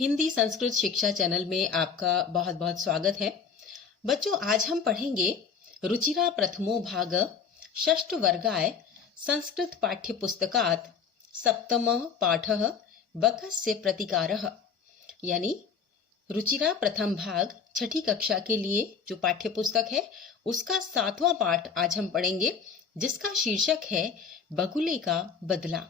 हिंदी संस्कृत शिक्षा चैनल में आपका बहुत बहुत स्वागत है। बच्चों, आज हम पढ़ेंगे रुचिरा प्रथमो भाग षष्ठ वर्गाय संस्कृत पाठ्य पुस्तकात सप्तम पाठः बकस्य प्रतिकारः। यानी रुचिरा प्रथम भाग छठी कक्षा के लिए जो पाठ्य पुस्तक है उसका 7वां पाठ आज हम पढ़ेंगे, जिसका शीर्षक है बगुले का बदला।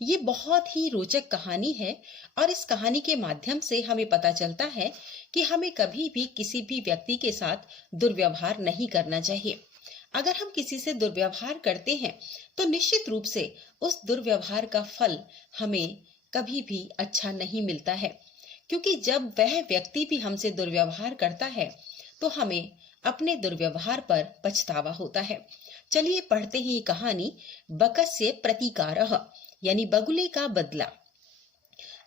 ये बहुत ही रोचक कहानी है और इस कहानी के माध्यम से हमें पता चलता है कि हमें कभी भी किसी भी व्यक्ति के साथ दुर्व्यवहार नहीं करना चाहिए। अगर हम किसी से दुर्व्यवहार करते हैं तो निश्चित रूप से उस दुर्व्यवहार का फल हमें कभी भी अच्छा नहीं मिलता है, क्योंकि जब वह व्यक्ति भी हमसे दुर्व्यवहार करता है तो हमें अपने दुर्व्यवहार पर पछतावा होता है। चलिए पढ़ते हैं ये कहानी बकस्य प्रतिकारः, यानी बगुले का बदला।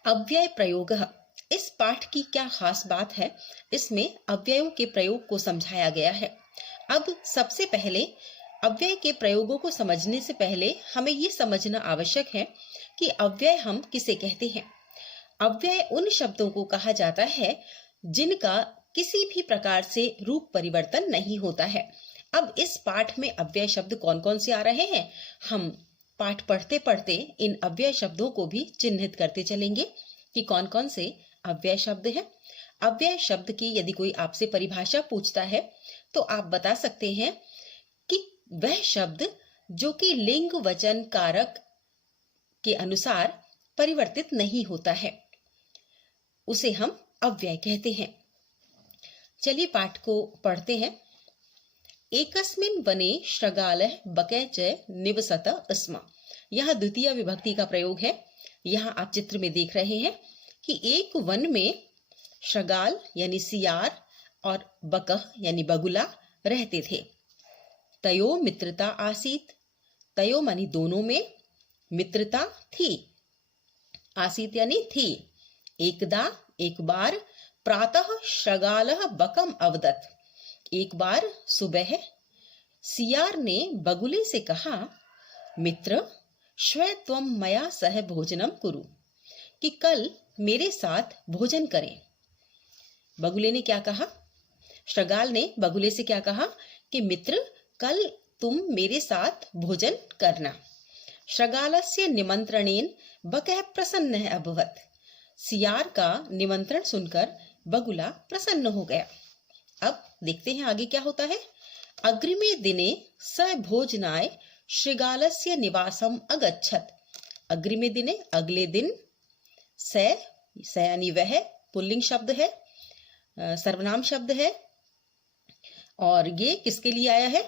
अव्यय प्रयोग। इस पाठ की क्या खास बात है, इसमें अव्ययों के प्रयोग को समझाया गया है। अब सबसे पहले अव्यय के प्रयोगों को समझने से पहले हमें ये समझना आवश्यक है कि अव्यय हम किसे कहते हैं। अव्यय उन शब्दों को कहा जाता है जिनका किसी भी प्रकार से रूप परिवर्तन नहीं होता है। अब इस पाठ में अव्यय शब्द कौन कौन से आ रहे हैं, हम पाठ पढ़ते पढ़ते इन अव्यय शब्दों को भी चिन्हित करते चलेंगे कि कौन कौन से अव्यय शब्द हैं। अव्यय शब्द की यदि कोई आपसे परिभाषा पूछता है तो आप बता सकते हैं कि वह शब्द जो कि लिंग वचन कारक के अनुसार परिवर्तित नहीं होता है, उसे हम अव्यय कहते हैं। चलिए पाठ को पढ़ते हैं। एकस्मिन् वने श्रगालः बकै च निवसत स्म। यह द्वितीय विभक्ति का प्रयोग है। यहाँ आप चित्र में देख रहे हैं कि एक वन में श्रगाल यानी सियार और बकह यानी बगुला रहते थे। तयो मित्रता आसीत। तयो मानी दोनों में, मित्रता थी, आसीत यानी थी। एकदा एक बार प्रातः श्रगालः बकम अवदत्। एक बार सुबह सियार ने बगुले से कहा, मित्र श्वः त्वं मया सह भोजनम कुरु, कि कल मेरे साथ भोजन करें। बगुले ने क्या कहा, श्रगाल ने बगुले से क्या कहा कि मित्र कल तुम मेरे साथ भोजन करना। श्रगालस्य निमंत्रणेन बकः प्रसन्नः अभवत्। सियार का निमंत्रण सुनकर बगुला प्रसन्न हो गया। अब देखते हैं आगे क्या होता है। अग्रिमे दिने स भोजनाय श्रृगालस्य निवासम अगच्छत्। अग्रिमे दिने अगले दिन, स यानी वह पुल्लिंग शब्द है, सर्वनाम शब्द है, और ये किसके लिए आया है,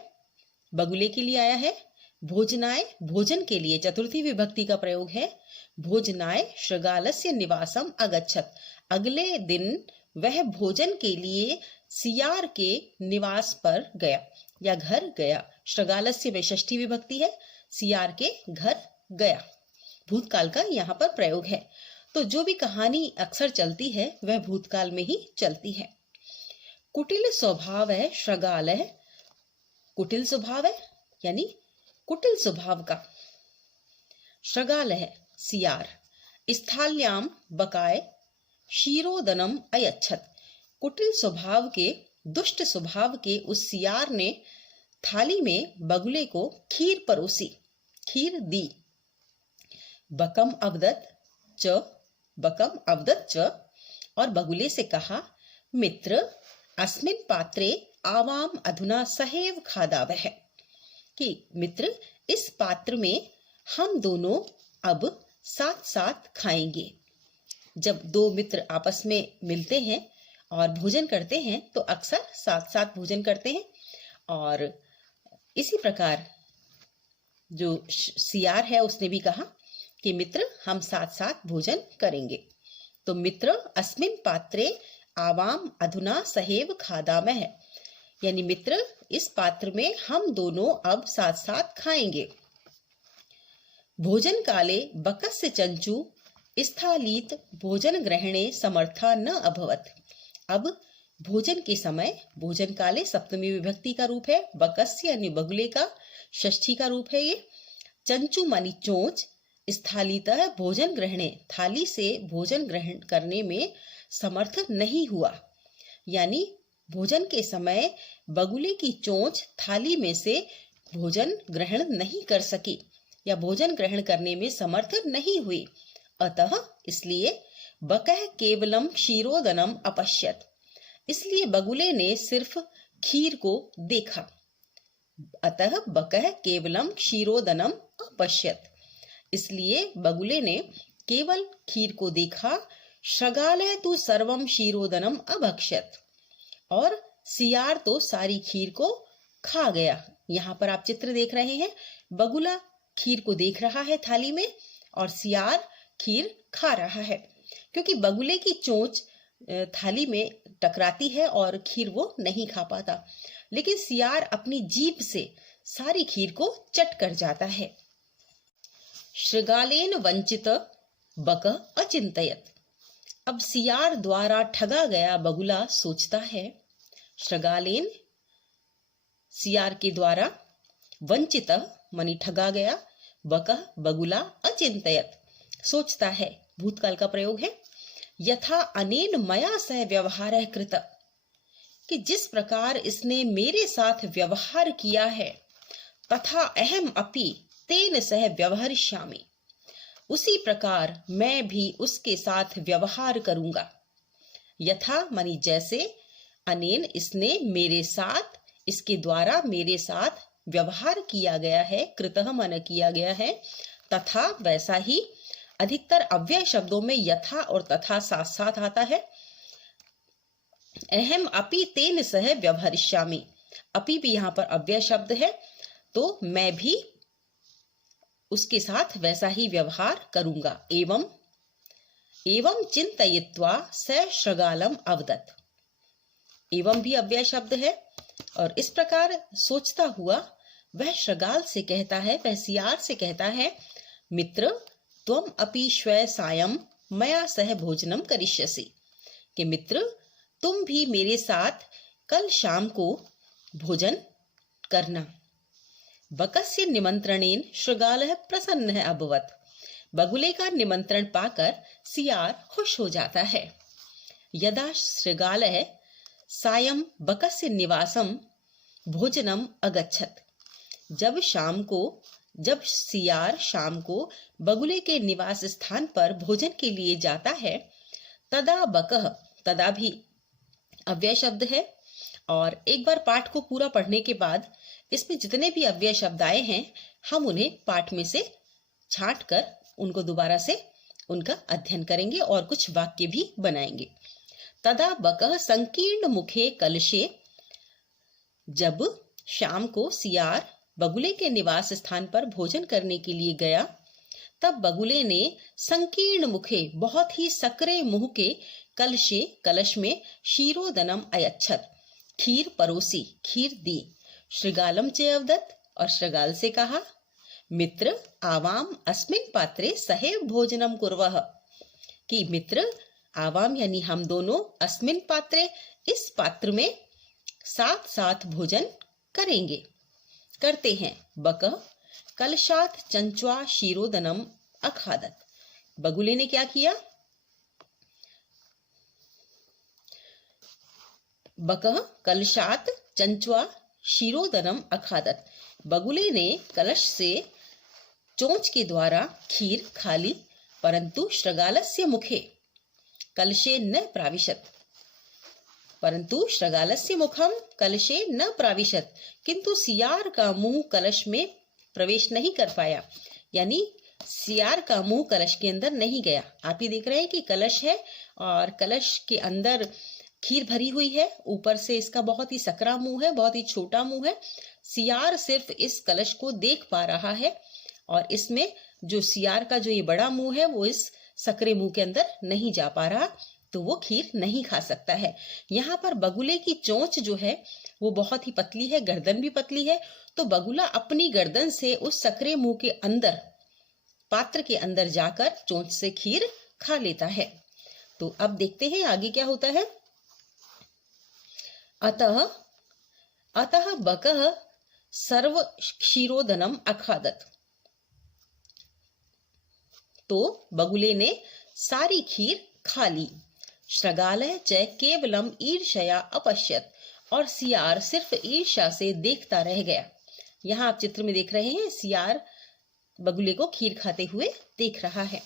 बगुले के लिए आया है। भोजनाय भोजन के लिए चतुर्थी विभक्ति का प्रयोग है। भोजनाय श्रृगालस्य निवासम अगच्छत्। अगले दिन वह भोजन के लिए सियार के निवास पर गया या घर गया। श्रृगालस्य में षष्ठी विभक्ति है, सियार के घर गया। भूतकाल का यहाँ पर प्रयोग है। तो जो भी कहानी अक्सर चलती है वह भूतकाल में ही चलती है। कुटिल स्वभाव है श्रृगाल है। कुटिल स्वभाव है यानी कुटिल स्वभाव का श्रृगाल है सियार। स्थाल्याम बकाय क्षीरोदनम अयच्छत्। कुटिल स्वभाव के, दुष्ट स्वभाव के उस सियार ने थाली में बगुले को खीर परोसी, खीर दी। बकम अवदत् च, बकम अवदत् च, और बगुले से कहा, मित्र अस्मिन् पात्रे आवाम अधुना सहैव खादावः। कि मित्र इस पात्र में हम दोनों अब साथ साथ खाएंगे। जब दो मित्र आपस में मिलते हैं और भोजन करते हैं तो अक्सर साथ साथ भोजन करते हैं, और इसी प्रकार जो सियार है उसने भी कहा कि मित्र हम साथ साथ भोजन करेंगे। तो मित्र अस्मिन् पात्रे आवाम अधुना सहैव खादामः, यानी मित्र इस पात्र में हम दोनों अब साथ साथ खाएंगे। भोजन काले बकस्य चंचू स्थालीत भोजन ग्रहणे समर्था न अभवत्। अब भोजन के समय, भोजन काले सप्तमी विभक्ति का रूप है, बकस्य यानी बगुले का षष्ठी का रूप है ये। चंचू मानी चोंच, स्थालीतः भोजन ग्रहणे, थाली से भोजन ग्रहण करने में समर्थ नहीं हुआ। यानी भोजन के समय बगुले की चोंच थाली में से भोजन ग्रहण नहीं कर सकी या भोजन ग्रहण करने में समर्थ नहीं हुई। अतः इसलिए बकः केवलम क्षीरोदनम अपश्यत, इसलिए बगुले ने सिर्फ खीर को देखा। अतः बकः केवलम क्षीरोदनम अपश्यत, इसलिए बगुले ने केवल खीर को देखा। शृगालः तु सर्वम क्षीरोदनम अभक्षत, और सियार तो सारी खीर को खा गया। यहाँ पर आप चित्र देख रहे हैं, बगुला खीर को देख रहा है थाली में और सियार खीर खा रहा है, क्योंकि बगुले की चोंच थाली में टकराती है और खीर वो नहीं खा पाता, लेकिन सियार अपनी जीभ से सारी खीर को चट कर जाता है। शृगालेन वंचित बक अचिंतयत, अब सियार द्वारा ठगा गया बगुला सोचता है। शृगालेन सियार के द्वारा, वंचित मनी ठगा गया, बक बगुला अचिंतयत सोचता है, भूतकाल का प्रयोग है। यथा अनेन मया सह व्यवहारः कृत, कि जिस प्रकार इसने मेरे साथ व्यवहार किया है, तथा अहम अपि तेन सह व्यवहरिष्यामि, उसी प्रकार मैं भी उसके साथ व्यवहार करूंगा। यथा मनी जैसे, अनेन इसने मेरे साथ, इसके द्वारा मेरे साथ व्यवहार किया गया है, कृतः मन किया गया है, तथा वैसा ही। अधिकतर अव्यय शब्दों में यथा और तथा साथ साथ आता है। अहम अपि तेन सह व्यवहरिष्यामि, अपि भी यहाँ पर अव्यय शब्द है, तो मैं भी उसके साथ वैसा ही व्यवहार करूंगा। एवं एवं चिंतयित्वा स शृगालम अवदत्, एवं भी अव्यय शब्द है, और इस प्रकार सोचता हुआ वह शृगाल से कहता है, वह सियार से कहता है, मित्र त्वम अपि श्वः सायं मया सह भोजनम करिष्यसि, कि मित्र तुम भी मेरे साथ कल शाम को भोजन करना। बकस्य निमंत्रणेन शृगालः प्रसन्नः अभवत्, बगुले का निमंत्रण पाकर सियार खुश हो जाता है। यदा शृगालः सायं बकस्य निवासम भोजनम अगच्छत, जब सियार शाम को बगुले के निवास स्थान पर भोजन के लिए जाता है, तदा बकः, तदा भी अव्यय शब्द है, और एक बार पाठ को पूरा पढ़ने के बाद इसमें जितने भी अव्यय शब्द आए हैं, हम उन्हें पाठ में से छांट कर उनको दोबारा से उनका अध्ययन करेंगे और कुछ वाक्य भी बनाएंगे। तदा बकः संकीर्ण मुखे कलशे, जब शाम को सियार बगुले के निवास स्थान पर भोजन करने के लिए गया, तब बगुले ने संकीर्ण मुखे, बहुत ही सकरे मुंह के, कलशे कलश में, क्षीरोदनम अयच्छत, खीर परोसी, खीर दी। शृगालम च अवदत्, और शृगाल से कहा, मित्र आवाम अस्मिन् पात्रे सहेव भोजनम कुर्वः, कि मित्र आवाम यानी हम दोनों, अस्मिन् पात्रे इस पात्र में साथ साथ भोजन करेंगे, करते हैं। बकः कलशात चंच्वा क्षीरोदनम अखादत, बगुले ने क्या किया? बकः कलशात चंच्वा क्षीरोदनम अखादत, बगुले ने कलश से चोंच के द्वारा खीर खा ली, परंतु शृगालस्य मुखे कलशे न प्राविशत, परंतु शृगालस्य मुखम कलशे न प्राविशत, किंतु सियार का मुंह कलश में प्रवेश नहीं कर पाया, यानी सियार का मुंह कलश के अंदर नहीं गया। आप ये देख रहे हैं कि कलश है और कलश के अंदर खीर भरी हुई है, ऊपर से इसका बहुत ही सकरा मुंह है, बहुत ही छोटा मुंह है। सियार सिर्फ इस कलश को देख पा रहा है, और इसमें जो सियार का जो ये बड़ा मुंह है वो इस सकरे मुंह के अंदर नहीं जा पा रहा, तो वो खीर नहीं खा सकता है। यहाँ पर बगुले की चोंच जो है वो बहुत ही पतली है, गर्दन भी पतली है, तो बगुला अपनी गर्दन से उस सकरे मुंह के अंदर, पात्र के अंदर जाकर चोंच से खीर खा लेता है। तो अब देखते हैं आगे क्या होता है। अतः बकः सर्व क्षीरोदनम अखादत, तो बगुले ने सारी खीर खा ली। श्रगालः च केवलम ईर्ष्या अपश्यत, और सियार सिर्फ ईर्ष्या से देखता रह गया। यहाँ आप चित्र में देख रहे हैं, सियार बगुले को खीर खाते हुए देख रहा है।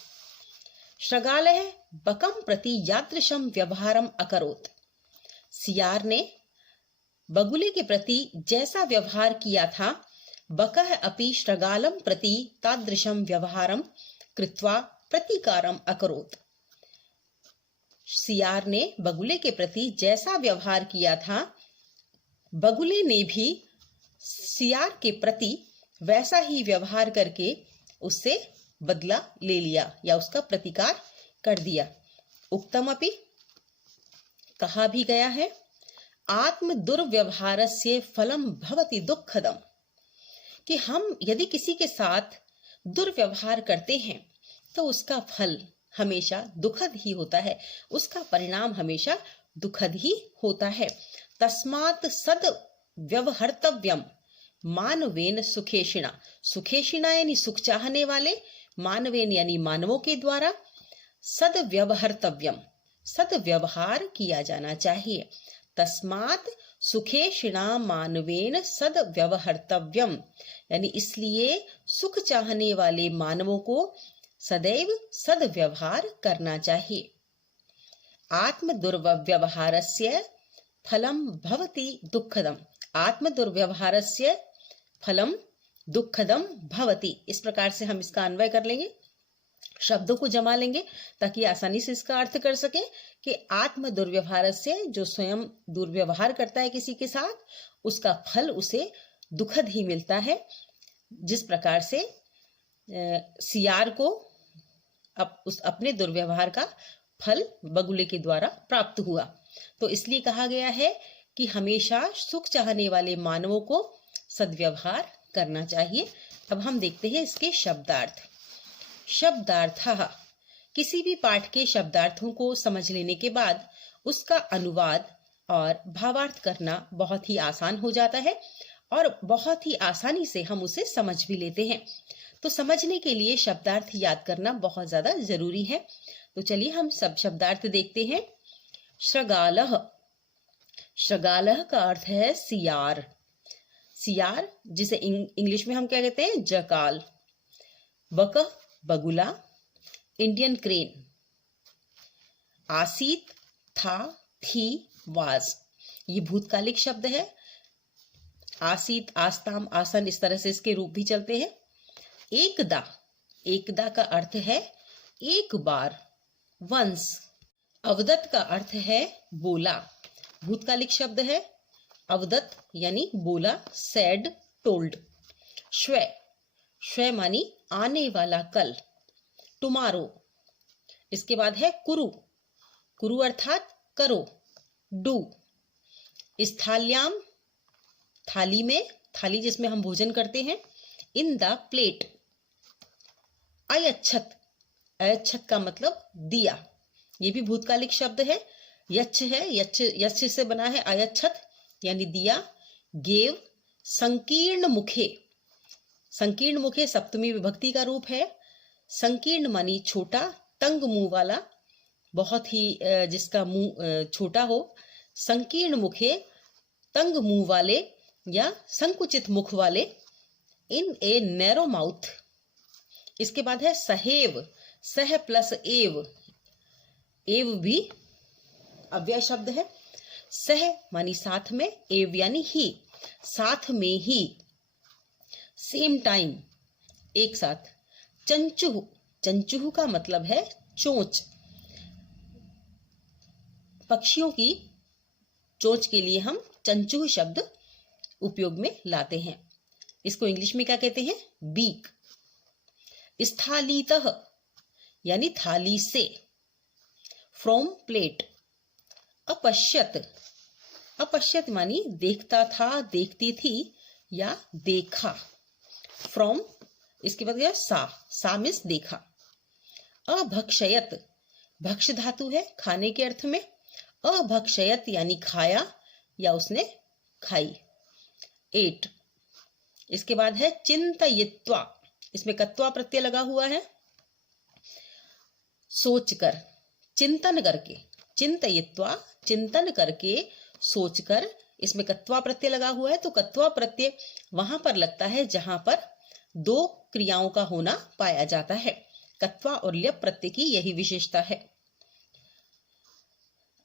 श्रगालः बकम प्रति यादृशम व्यवहारम अकरोत्, सियार ने बगुले के प्रति जैसा व्यवहार किया था, बकः अपि श्रगालम प्रति तादृशम व्यवहारम कृत्वा प्रतिकारम अकरोत्, सियार ने बगुले के प्रति जैसा व्यवहार किया था, बगुले ने भी सियार के प्रति वैसा ही व्यवहार करके उससे बदला ले लिया या उसका प्रतिकार कर दिया। उक्तमपि, कहा भी गया है, आत्म दुर्व्यवहारस्य फलम भवति दुःखदम, कि हम यदि किसी के साथ दुर्व्यवहार करते हैं तो उसका फल हमेशा दुखद ही होता है, उसका परिणाम हमेशा दुखद ही होता है। तस्मात् सद व्यवहर्तव्यम मानवेन सुखेशिणा, सुखेशिणा यानी सुख चाहने वाले, मानवेन यानी मानवों के द्वारा, सद व्यवहर्तव्यम सदव्यवहार किया जाना चाहिए। तस्मात् सुखेशिणा मानवेन सद व्यवहर्तव्यम, यानी इसलिए सुख चाहने वाले मानवों को सदैव सदव्यवहार करना चाहिए। आत्म दुर्व्यवहारस्य फलम भवति दुःखदम, आत्म दुर्व्यवहारस्य फलम दुःखदम भवति, इस प्रकार से हम इसका अन्वय कर लेंगे, शब्दों को जमा लेंगे ताकि आसानी से इसका अर्थ कर सके कि आत्म दुर्व्यवहारस्य, जो स्वयं दुर्व्यवहार करता है किसी के साथ, उसका फल उसे दुखद ही मिलता है। जिस प्रकार से सियार को अपने दुर्व्यवहार का फल बगुले के द्वारा प्राप्त हुआ। तो इसलिए कहा गया है कि हमेशा सुख चाहने वाले मानवों को सद्व्यवहार करना चाहिए। अब हम देखते हैं इसके शब्दार्थ। शब्दार्थः, किसी भी पाठ के शब्दार्थों को समझ लेने के बाद उसका अनुवाद और भावार्थ करना बहुत ही आसान हो जाता है और बहुत ही आसानी से हम उसे समझ भी लेते हैं। तो समझने के लिए शब्दार्थ याद करना बहुत ज्यादा जरूरी है। तो चलिए हम सब शब्दार्थ देखते हैं। श्रगालः, श्रगालः का अर्थ है सियार, सियार जिसे इंग्लिश में हम क्या कहते हैं, जकाल। बकः बगुला, इंडियन क्रेन। आसीत, था, थी, वाज, ये भूतकालिक शब्द है। आसीत, आस्ताम, आसन, इस तरह से इसके रूप भी चलते हैं। एकदा, एकदा का अर्थ है एक बार, वंस। अवदत का अर्थ है बोला, भूतकालिक शब्द है। अवदत यानी बोला, सेड, टोल्ड। श्वै, श्वै मानी आने वाला, कल, टुमारो। इसके बाद है कुरु, कुरु अर्थात करो, डू। स्थाल्याम, थाली में, थाली जिसमें हम भोजन करते हैं। In the plate. अयच्छत, अयच्छत का मतलब दिया, ये भी भूतकालिक शब्द है। यच्छ है, यच्छ यच्छ से बना है अयच्छत यानी दिया। गेव, संकीर्ण मुखे, संकीर्ण मुखे सप्तमी विभक्ति का रूप है। संकीर्ण मानी छोटा, तंग मुंह वाला, बहुत ही जिसका मुंह छोटा हो। संकीर्ण मुखे, तंग मुंह वाले या संकुचित मुख वाले। इन ए नैरो माउथ। इसके बाद है सहेव, सह प्लस एव, एव भी अव्यय शब्द है। सह मानी साथ में, एव यानी ही, साथ में ही, सेम टाइम, एक साथ। चंचुह, चंचुह का मतलब है चोंच, पक्षियों की चोंच के लिए हम चंचुह शब्द उपयोग में लाते हैं। इसको इंग्लिश में क्या कहते हैं, बीक। स्थालीतः यानी थाली से, फ्रॉम प्लेट। अपश्यत, अपश्यत मानी देखता था, देखती थी या देखा, फ्रॉम। इसके बाद गया सा, सा मीन्स देखा। अभक्षयत, भक्ष धातु है खाने के अर्थ में। अभक्षयत यानी खाया या उसने खाई, एट। इसके बाद है चिंतयित्वा, इसमें कत्वा प्रत्यय लगा हुआ है। सोचकर, चिंतन करके, चिंतयित्वा, चिंतन करके, सोचकर। इसमें कत्वा प्रत्यय लगा हुआ है, तो कत्वा प्रत्यय वहां पर लगता है जहां पर दो क्रियाओं का होना पाया जाता है। कत्वा और ल्यप प्रत्यय की यही विशेषता है।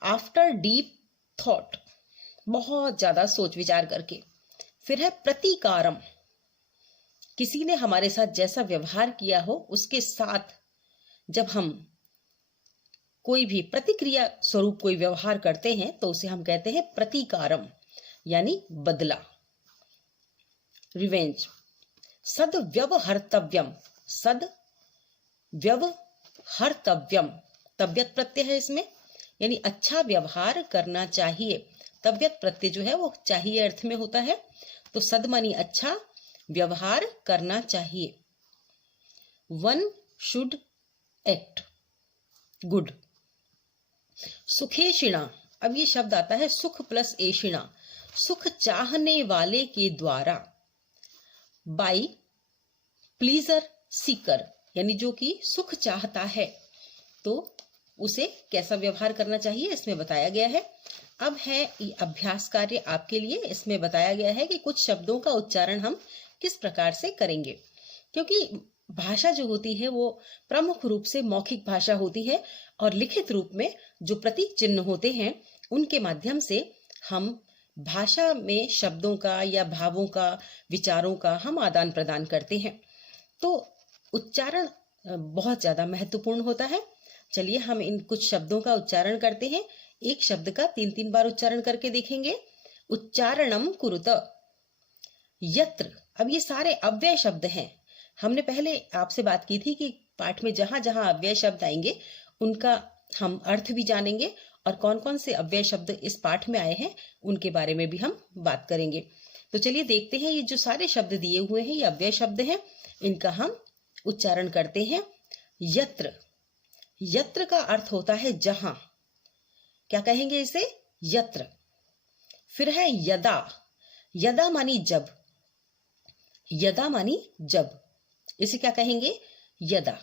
आफ्टर डीप थॉट, बहुत ज्यादा सोच विचार करके। फिर है प्रतिकारम, किसी ने हमारे साथ जैसा व्यवहार किया हो उसके साथ जब हम कोई भी प्रतिक्रिया स्वरूप कोई व्यवहार करते हैं तो उसे हम कहते हैं प्रतिकारम, यानी बदला, रिवेंज। सद व्यवहर्तव्यम, सद व्यवहर्तव्यम, तव्यत प्रत्यय है इसमें, यानी अच्छा व्यवहार करना चाहिए। तव्यत प्रत्यय जो है वो चाहिए अर्थ में होता है, तो सद मानी अच्छा, व्यवहार करना चाहिए। One should act good. सुखेशिणा, अब ये शब्द आता है सुख प्लस एशिणा, सुख चाहने वाले के द्वारा। बाई प्लीजर सीकर, यानी जो कि सुख चाहता है तो उसे कैसा व्यवहार करना चाहिए इसमें बताया गया है। अब है अभ्यास कार्य आपके लिए। इसमें बताया गया है कि कुछ शब्दों का उच्चारण हम किस प्रकार से करेंगे, क्योंकि भाषा जो होती है वो प्रमुख रूप से मौखिक भाषा होती है और लिखित रूप में जो प्रतीक चिन्ह होते हैं उनके माध्यम से हम भाषा में शब्दों का या भावों का, विचारों का हम आदान प्रदान करते हैं। तो उच्चारण बहुत ज्यादा महत्वपूर्ण होता है। चलिए हम इन कुछ शब्दों का उच्चारण करते हैं। एक शब्द का 3-3 बार उच्चारण करके देखेंगे। उच्चारणम कुरुत, यत्र। अब ये सारे अव्यय शब्द हैं। हमने पहले आपसे बात की थी कि पाठ में जहां जहां अव्यय शब्द आएंगे उनका हम अर्थ भी जानेंगे और कौन कौन से अव्यय शब्द इस पाठ में आए हैं उनके बारे में भी हम बात करेंगे। तो चलिए देखते हैं, ये जो सारे शब्द दिए हुए हैं ये अव्यय शब्द हैं, इनका हम उच्चारण करते हैं। यत्र, यत्र का अर्थ होता है जहां। क्या कहेंगे इसे? यत्र। फिर है यदा, यदा मानी जब, यदा मानी जब, इसे क्या कहेंगे? यदा।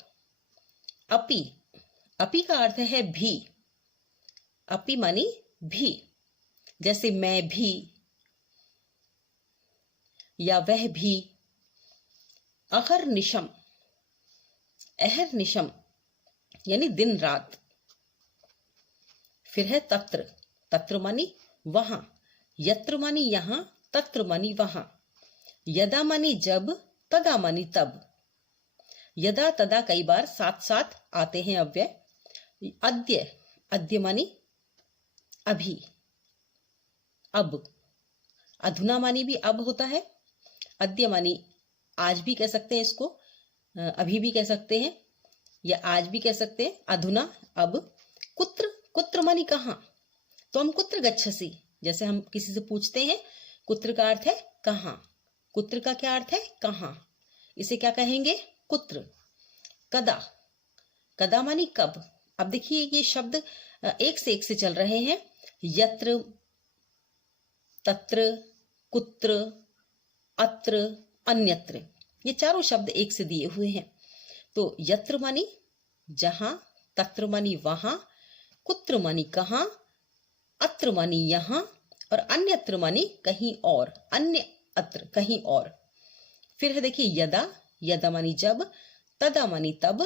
अपि, अपि का अर्थ है भी, अपि मानी भी, जैसे मैं भी या वह भी। अहर्निशम, अहर्निशम यानी दिन रात। फिर है तत्र, तत्र मानी वहां, यत्र मानी यहां, तत्र मानी वहां। यदा मानी जब, तदा मानी तब। यदा तदा कई बार साथ साथ आते हैं अव्यय। अद्य, अद्य मानी अभी, अब। अधुना मानी भी अब होता है। अद्य मानी आज भी कह सकते हैं इसको, अभी भी कह सकते हैं या आज भी कह सकते हैं, अधुना अब। कुत्र, कुत्र मानी कहां, तो हम कुत्र गच्छसि, जैसे हम किसी से पूछते हैं कुत्र का अर्थ है कहां, कुत्र का क्या अर्थ है? कहां, इसे क्या कहेंगे? कुत्र। कदा, कदा मानी कब। अब देखिए ये शब्द एक से एक से चल रहे हैं। यत्र, तत्र, कुत्र, अत्र, अन्यत्र, ये चारों शब्द एक से दिए हुए हैं। तो यत्र मानी जहां, तत्र मानी वहां, कुत्र मानी कहां, अत्र मानी यहां और अन्यत्र मानी कहीं और, अन्य अत्र कहीं और। फिर है देखिए यदा, यदा मानी जब, तदा मानी तब,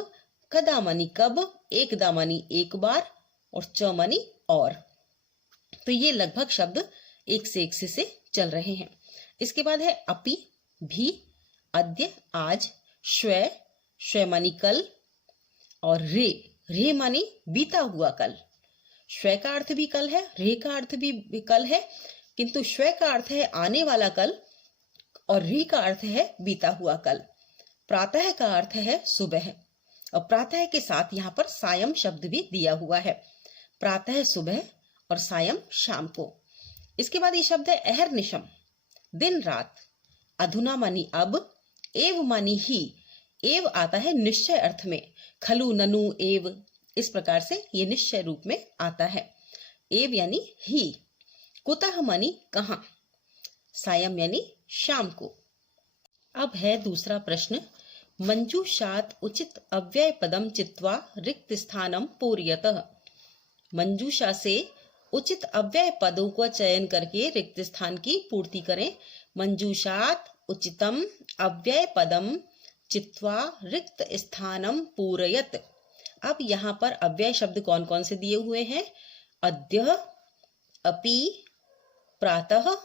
कदा मानी कब, एकदा मानी एक बार और च मानी और। तो ये लगभग शब्द एक से एक से चल रहे हैं। इसके बाद है अपि, भी, अद्य आज, श्वै, श्वै मानी कल और रे, रे मानी बीता हुआ कल। श्वै का अर्थ भी कल है, रे का अर्थ भी कल है, किंतु श्वै का अर्थ है आने वाला कल और रे का अर्थ है बीता हुआ कल। प्रातः का अर्थ है सुबह और प्रातः के साथ यहाँ पर सायं शब्द भी दिया हुआ है। प्रातः सुबह और सायं शाम को। इसके बाद ये शब्द है अहर्निशम, दिन रात। अधुना मानी अब, एव मानी ही, एव आता है निश्चय अर्थ में, खलु ननु एव, इस प्रकार से ये निश्चय रूप में आता है। एव यानी ही। कुतः मानी कहां, सायं यानी शाम को। अब है दूसरा प्रश्न, मंजूषात् उचित अव्यय पदम चित्वा रिक्त स्थानम पूरयतः। मंजूषा से उचित अव्यय पदों का चयन करके रिक्त स्थान की पूर्ति करें। मंजूषात् उचितम अव्यय पदम चित्वा रिक्त स्थानम पूरयत। अब यहाँ पर अव्यय शब्द कौन कौन से दिए हुए हैं? अद्य, अपि, प्रातः,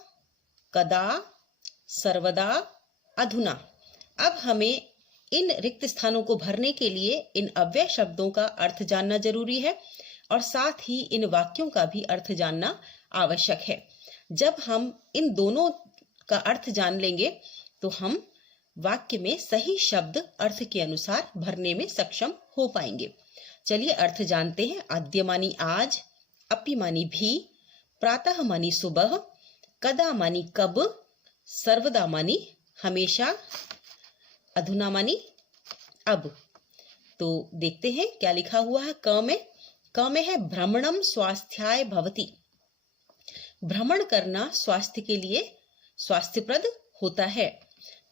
कदा, सर्वदा, अधुना। अब हमें इन रिक्त स्थानों को भरने के लिए इन अव्यय शब्दों का अर्थ जानना जरूरी है और साथ ही इन वाक्यों का भी अर्थ जानना आवश्यक है। जब हम इन दोनों का अर्थ जान लेंगे तो हम वाक्य में सही शब्द अर्थ के अनुसार भरने में सक्षम हो पाएंगे। चलिए अर्थ जानते हैं। आद्य मानी आज, अपि मानी भी, प्रातः मानी सुबह, कदा मानी कब, सर्वदा मानी हमेशा, अधुना मानी अब। तो देखते हैं क्या लिखा हुआ है। क में है भ्रमणम स्वास्थ्याय भवति। भ्रमण करना स्वास्थ्य के लिए स्वास्थ्यप्रद होता है।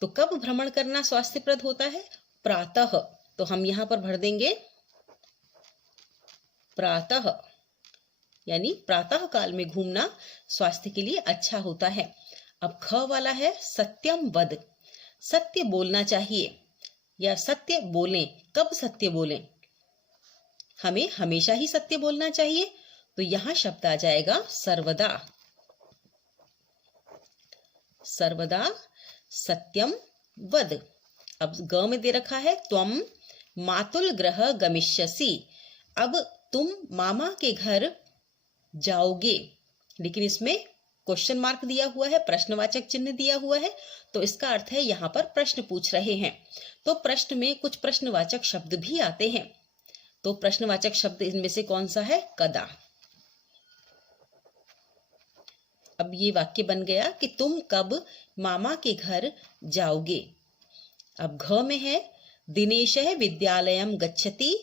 तो कब भ्रमण करना स्वास्थ्यप्रद होता है? प्रातः। तो हम यहां पर भर देंगे प्रातः, यानी प्रातः काल में घूमना स्वास्थ्य के लिए अच्छा होता है। अब ख वाला है सत्यम वद। सत्य बोलना चाहिए या सत्य बोलें। कब सत्य बोलें? हमें हमेशा ही सत्य बोलना चाहिए। तो यहां शब्द आ जाएगा सर्वदा। सर्वदा सत्यम वद। अब ग में दे रखा है त्वम मातुल गृह गमिष्यसि। अब तुम मामा के घर जाओगे, लेकिन इसमें क्वेश्चन मार्क दिया हुआ है, प्रश्नवाचक चिन्ह दिया हुआ है। तो इसका अर्थ है यहाँ पर प्रश्न पूछ रहे हैं। तो प्रश्न में कुछ प्रश्नवाचक शब्द भी आते हैं। तो प्रश्नवाचक शब्द इनमें से कौन सा है? कदा। अब ये वाक्य बन गया कि तुम कब मामा के घर जाओगे। अब घ में है दिनेशः विद्यालयम गच्छति।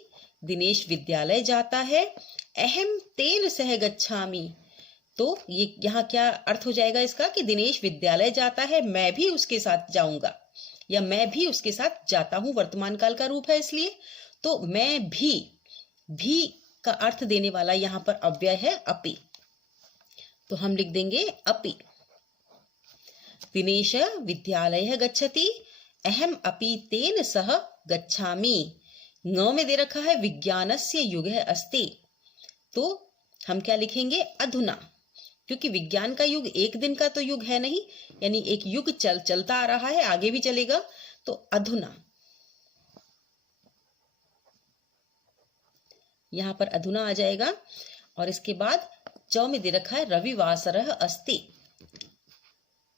दिनेश विद्यालय जाता है। अहम तेन सह गच्छामि। तो ये यहाँ क्या अर्थ हो जाएगा इसका कि दिनेश विद्यालय जाता है, मैं भी उसके साथ जाऊंगा या मैं भी उसके साथ जाता हूं। वर्तमान काल का रूप है इसलिए। तो मैं भी का अर्थ देने वाला यहाँ पर अव्यय है अपि। तो हम लिख देंगे अपि। दिनेश विद्यालयः गच्छति, अहम अपि तेन सह गच्छामि। ङ में दे रखा है विज्ञानस्य युगः अस्ति। तो हम क्या लिखेंगे? अधुना, क्योंकि विज्ञान का युग एक दिन का तो युग है नहीं, यानी एक युग चलता आ रहा है, आगे भी चलेगा। तो अधुना, यहां पर अधुना आ जाएगा। और इसके बाद च में दे रखा है रविवासरः अस्ति।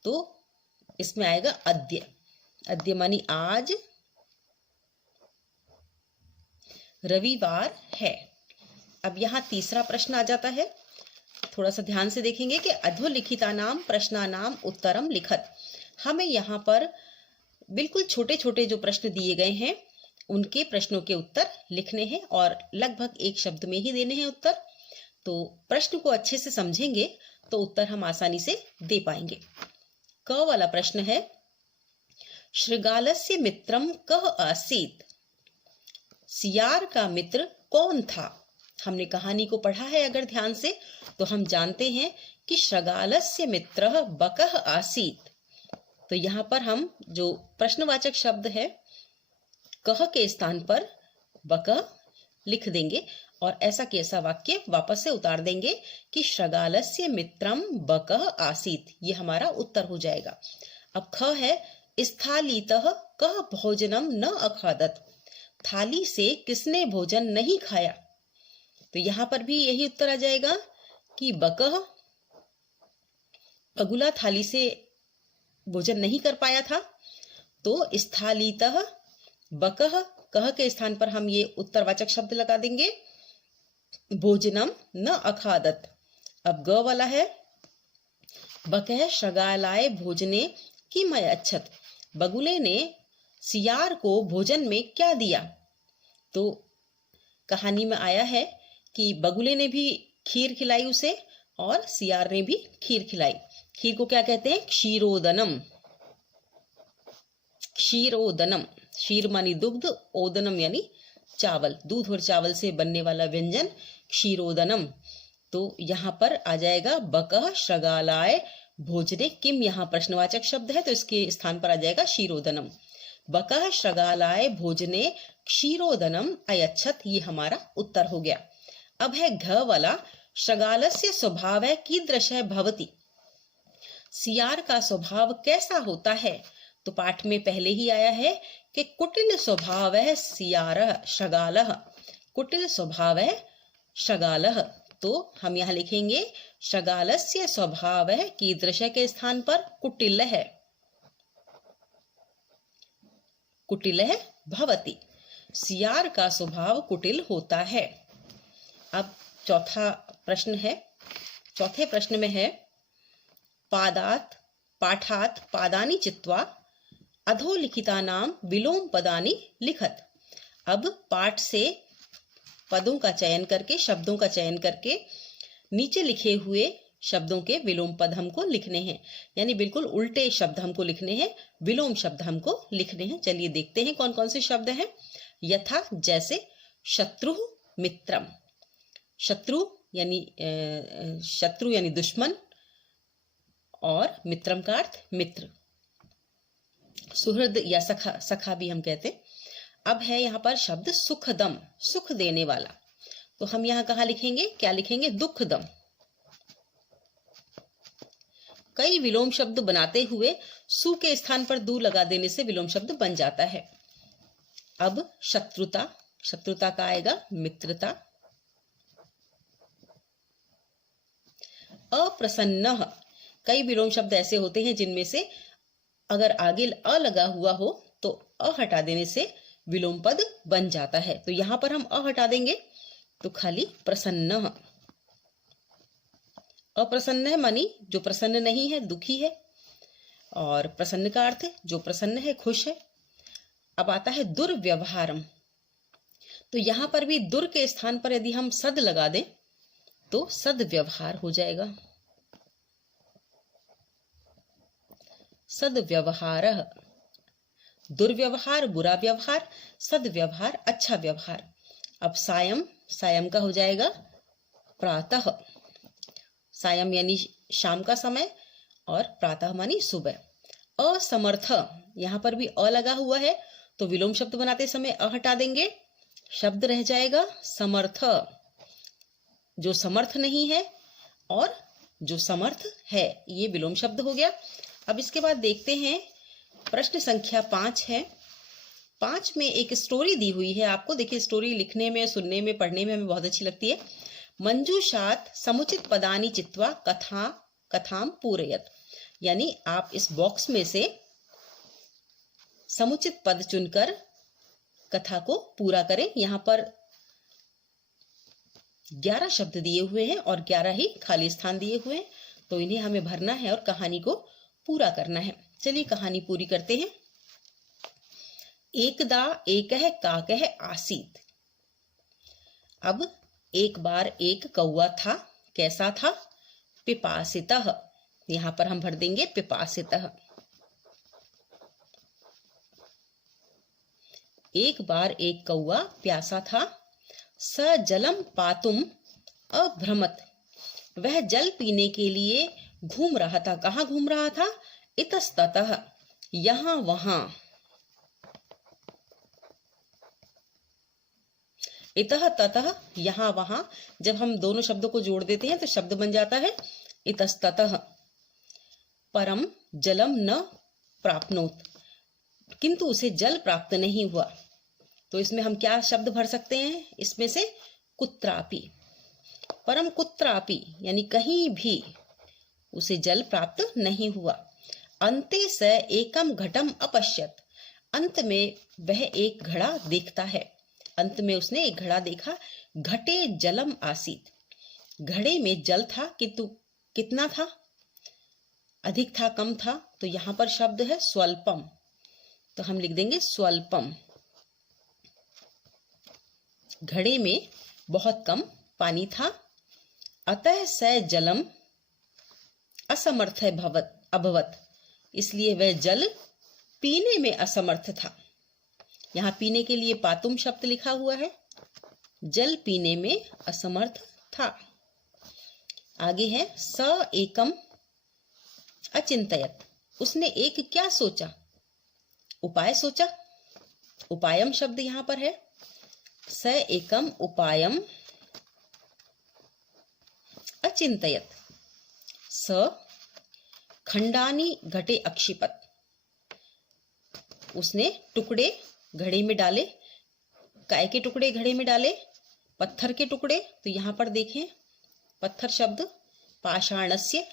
तो इसमें आएगा अद्य। अद्य मानी आज, रविवार है। अब यहाँ तीसरा प्रश्न आ जाता है। थोड़ा सा ध्यान से देखेंगे कि अधोलिखितानां प्रश्नानां उत्तरम लिखत। हमें यहाँ पर बिल्कुल छोटे छोटे जो प्रश्न दिए गए हैं उनके प्रश्नों के उत्तर लिखने हैं और लगभग एक शब्द में ही देने हैं उत्तर। तो प्रश्न को अच्छे से समझेंगे तो उत्तर हम आसानी से दे पाएंगे। क वाला प्रश्न है शृगालस्य मित्रम कः आसीत्। सियार का मित्र कौन था? हमने कहानी को पढ़ा है अगर ध्यान से तो हम जानते हैं कि शृगालस्य मित्रः बकः आसीत्। तो यहाँ पर हम जो प्रश्नवाचक शब्द है कह के स्थान पर बकः लिख देंगे और ऐसा कैसा वाक्य वापस से उतार देंगे कि शृगालस्य मित्रम बकः आसीत्। ये हमारा उत्तर हो जाएगा। अब ख है स्थालीतः कः भोजनम न अखादत। थाली से किसने भोजन नहीं खाया? तो यहाँ पर भी यही उत्तर आ जाएगा कि बकः अगुला थाली से भोजन नहीं कर पाया था। तो स्थालीतः बकः कह के स्थान पर हम ये उत्तरवाचक शब्द लगा देंगे भोजनम न अखादत। अब ग वाला है बकः शृगालाय भोजने किम अयच्छत्। बगुले ने सियार को भोजन में क्या दिया? तो कहानी में आया है कि बगुले ने भी खीर खिलाई उसे और सियार ने भी खीर खिलाई। खीर को क्या कहते हैं? क्षीरोदनम। क्षीरोदनम क्षीर मानी दुग्ध, ओदनम यानी चावल, दूध और चावल से बनने वाला व्यंजन क्षीरोदनम। तो यहाँ पर आ जाएगा बकः श्रगालाय भोजने किम, यहाँ प्रश्नवाचक शब्द है तो इसके स्थान पर आ जाएगा क्षीरोदनम। बकः श्रगालाय भोजने क्षीरोदनम अयच्छत, ये हमारा उत्तर हो गया। अब है घ वाला, श्रगालस्य स्वभावः कीदृशः भवति, सियार का स्वभाव कैसा होता है। तो पाठ में पहले ही आया है कि कुटिल स्वभावः सियारः श्रगालः, कुटिल स्वभावः श्रगालः। तो हम यहाँ लिखेंगे श्रगालस्य स्वभावः कीदृश के स्थान पर कुटिल है, कुटिल भवति, सियार का स्वभाव कुटिल होता है। अब चौथा प्रश्न है, चौथे प्रश्न में है पादात पाठात पादानि चित्वा अधोलिखितानाम विलोम पदानि लिखत। अब पाठ से पदों का चयन करके, शब्दों का चयन करके नीचे लिखे हुए शब्दों के विलोम पद हमको लिखने हैं, यानी बिल्कुल उल्टे शब्द हमको लिखने हैं, विलोम शब्द हमको लिखने हैं। चलिए देखते हैं कौन कौन से शब्द हैं। यथा जैसे, शत्रु मित्रम, शत्रु यानी दुश्मन और मित्रम का अर्थ मित्र, सुहृद या सखा, सखा भी हम कहते। अब है यहाँ पर शब्द सुखदम, सुख देने वाला। तो हम यहाँ कहाँ लिखेंगे, क्या लिखेंगे, दुखदम। कई विलोम शब्द बनाते हुए सु के स्थान पर दू लगा देने से विलोम शब्द बन जाता है। अब शत्रुता, शत्रुता का आएगा मित्रता। अप्रसन्न, कई विलोम शब्द ऐसे होते हैं जिनमें से अगर आगे अ लगा हुआ हो तो अ हटा देने से विलोम पद बन जाता है। तो यहां पर हम अ हटा देंगे तो खाली प्रसन्न। अप्रसन्न मानी जो प्रसन्न नहीं है, दुखी है, और प्रसन्न का अर्थ है जो प्रसन्न है, खुश है। अब आता है दुर्व्यवहारम। तो यहां पर भी दुर के स्थान पर यदि हम सद लगा दें तो सदव्यवहार हो जाएगा, सदव्यवहार। दुर्व्यवहार बुरा व्यवहार, सदव्यवहार अच्छा व्यवहार। अब सायं, सायं का हो जाएगा प्रातः, सायं यानी शाम का समय और प्रातः मानी सुबह। असमर्थ, यहां पर भी अ लगा हुआ है तो विलोम शब्द बनाते समय अ हटा देंगे, शब्द रह जाएगा समर्थ, जो समर्थ नहीं है और जो समर्थ है, ये विलोम शब्द हो गया। अब इसके बाद देखते हैं प्रश्न संख्या 5 है। 5 में एक स्टोरी दी हुई है आपको। देखिए स्टोरी लिखने में, सुनने में, पढ़ने में हमें बहुत अच्छी लगती है। मंजूषात समुचित पदानि चित्वा कथाम पूरयत, यानी आप इस बॉक्स में से समुचित पद चुनकर कथा को पूरा करें। यहाँ पर 11 शब्द दिए हुए हैं और 11 ही खाली स्थान दिए हुए हैं, तो इन्हें हमें भरना है और कहानी को पूरा करना है। चलिए कहानी पूरी करते हैं। एकदा एकः काकः आसीत। अब एक बार एक कौवा था, कैसा था, पिपासितः। यहां पर हम भर देंगे पिपासितः। एक बार एक कौवा प्यासा था, स जलम पातुम अभ्रमत, वह जल पीने के लिए घूम रहा था। कहाँ घूम रहा था, इतस्ततः, यहां वहां। इतः ततः, यहां वहां। जब हम दोनों शब्दों को जोड़ देते हैं तो शब्द बन जाता है इतस्ततः। परम जलम न प्राप्नोत, किंतु उसे जल प्राप्त नहीं हुआ। तो इसमें हम क्या शब्द भर सकते हैं, इसमें से कुत्रापि, परम कुत्रापि यानी कहीं भी उसे जल प्राप्त नहीं हुआ। अंते स एकम घटम अपश्यत, अंत में वह एक घड़ा देखता है। अंत में उसने एक घड़ा देखा। घटे जलम आसीत, घड़े में जल था किंतु कितना था, अधिक था, कम था। तो यहां पर शब्द है स्वल्पम, तो हम लिख देंगे स्वल्पम। घड़े में बहुत कम पानी था। अतः स जलम असमर्थ अभवत, इसलिए वह जल पीने में असमर्थ था। यहाँ पीने के लिए पातुम शब्द लिखा हुआ है, जल पीने में असमर्थ था। आगे है स एकम अचिंतयत, उसने एक क्या सोचा, उपाय सोचा। उपायम शब्द यहाँ पर है, स एकम उपायम अचिंतयत। स खंडानी घटे अक्षिपत, उसने टुकड़े घड़े में डाले। काय के टुकड़े घड़े में डाले? पत्थर के टुकड़े। तो यहाँ पर देखें पत्थर शब्द पाषाणस्य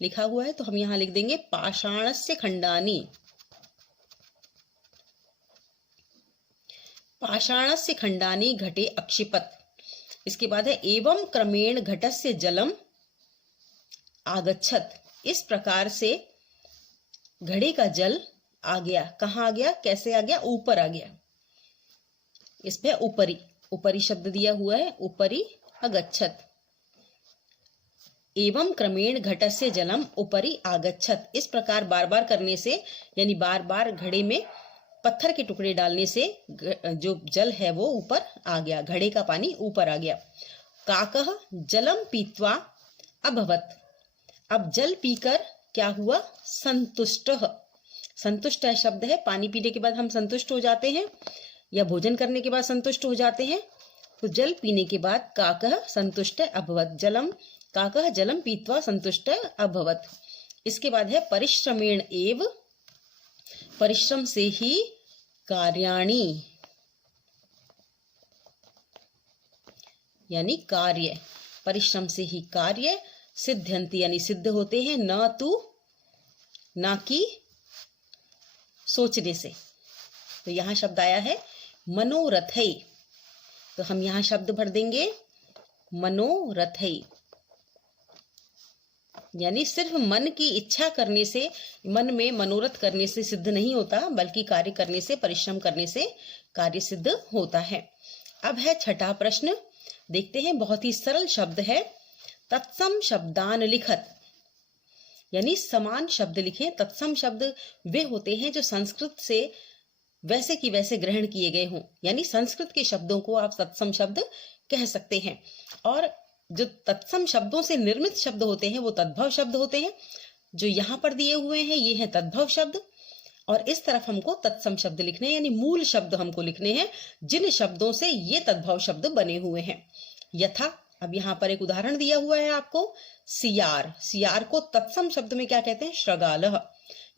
लिखा हुआ है, तो हम यहाँ लिख देंगे पाषाणस्य खंडानी। पाषाणस्य खंडानी घटे अक्षिपत। इसके बाद है एवं क्रमेण घटस्य जलम आगच्छत, इस प्रकार से घड़े का जल आ गया। कहाँ आ गया, कैसे आ गया? ऊपर आ गया। इस पे ऊपरी, ऊपरी शब्द दिया हुआ है, ऊपरी अगच्छत। एवं क्रमेण घटस्य जलम ऊपरी आगच्छत, इस प्रकार बार बार करने से, यानी बार बार घड़े में पत्थर के टुकड़े डालने से जो जल है वो ऊपर आ गया, घड़े का पानी ऊपर आ गया। काकः जलम पीत्वा अभवत, अब जल पीकर क्या हुआ? संतुष्टः। संतुष्ट है शब्द है, पानी पीने के बाद हम संतुष्ट हो जाते हैं या भोजन करने के बाद संतुष्ट हो जाते हैं। तो जल पीने के बाद काकः संतुष्ट अभवत, जलम काकः जलम पीत्वा संतुष्ट अभवत। इसके बाद है परिश्रमेण एव, परिश्रम से ही कार्याणि, यानी कार्य, परिश्रम से ही कार्य सिद्ध्यन्ति, यानी सिद्ध होते हैं, न तू, ना कि सोचने से। तो यहाँ शब्द आया है मनोरथै, तो हम यहाँ शब्द भर देंगे मनोरथै, यानी सिर्फ मन की इच्छा करने से, मन में मनोरथ करने से सिद्ध नहीं होता, बल्कि कार्य करने से, परिश्रम करने से कार्य सिद्ध होता है। अब है छठा प्रश्न, देखते हैं। बहुत ही सरल शब्द है, तत्सम शब्दान लिखत, यानी समान शब्द लिखें। तत्सम शब्द वे होते हैं जो संस्कृत से वैसे की वैसे ग्रहण किए गए हों, यानी संस्कृत के शब्दों को आप तत्सम शब्द कह सकते हैं। और जो तत्सम शब्दों से निर्मित शब्द होते हैं वो तद्भव शब्द होते हैं। जो यहाँ पर दिए हुए हैं ये हैं तद्भव शब्द, और इस तरफ हमको तत्सम शब्द लिखने हैं, यानी मूल शब्द हमको लिखने हैं जिन शब्दों से ये तद्भव शब्द बने हुए हैं। यथा, अब यहाँ पर एक उदाहरण दिया हुआ है आपको, सियार। सियार को तत्सम शब्द में क्या कहते हैं? श्रगालः,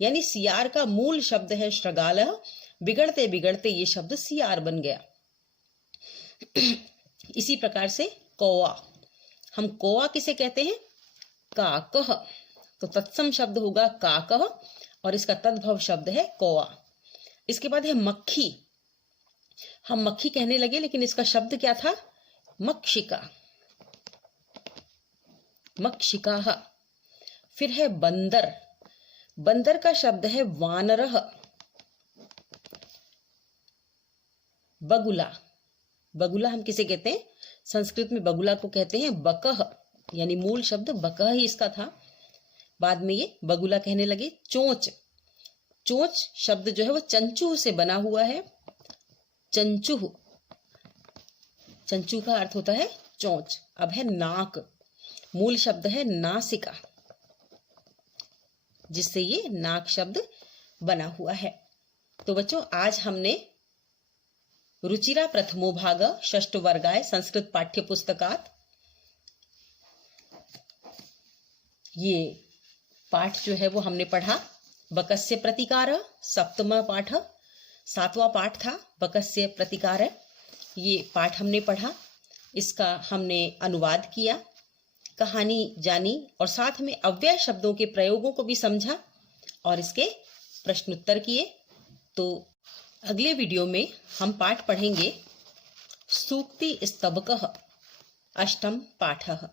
यानी सियार का मूल शब्द है श्रगालः, बिगड़ते बिगड़ते ये शब्द सियार बन गया। इसी प्रकार से कौआ, हम कौआ किसे कहते हैं? काकः, तो तत्सम शब्द होगा काकः और इसका तद्भव शब्द है कौआ। इसके बाद है मक्खी, हम मक्खी कहने लगे लेकिन इसका शब्द क्या था? मक्षिका, मक्षिकाः। फिर है बंदर, बंदर का शब्द है वानरः। बगुला, बगुला हम किसे कहते हैं? संस्कृत में बगुला को कहते हैं बकः, यानी मूल शब्द बकः ही इसका था, बाद में ये बगुला कहने लगे। चोंच, चोंच शब्द जो है वो चंचू से बना हुआ है, चंचू, चंचू का अर्थ होता है चोंच। अब है नाक, मूल शब्द है नासिका, जिससे ये नाक शब्द बना हुआ है। तो बच्चों, आज हमने रुचिरा प्रथमो भाग षष्ठ वर्गाय संस्कृत पाठ्य पुस्तकात, ये पाठ जो है वो हमने पढ़ा। बकस्य प्रतिकार, सप्तमा पाठ, 7वां पाठ था बकस्य प्रतिकार, ये पाठ हमने पढ़ा। इसका हमने अनुवाद किया, कहानी जानी और साथ में अव्यय शब्दों के प्रयोगों को भी समझा और इसके प्रश्नोत्तर किए। तो अगले वीडियो में हम पाठ पढ़ेंगे सूक्ति स्तबकः, अष्टम पाठः।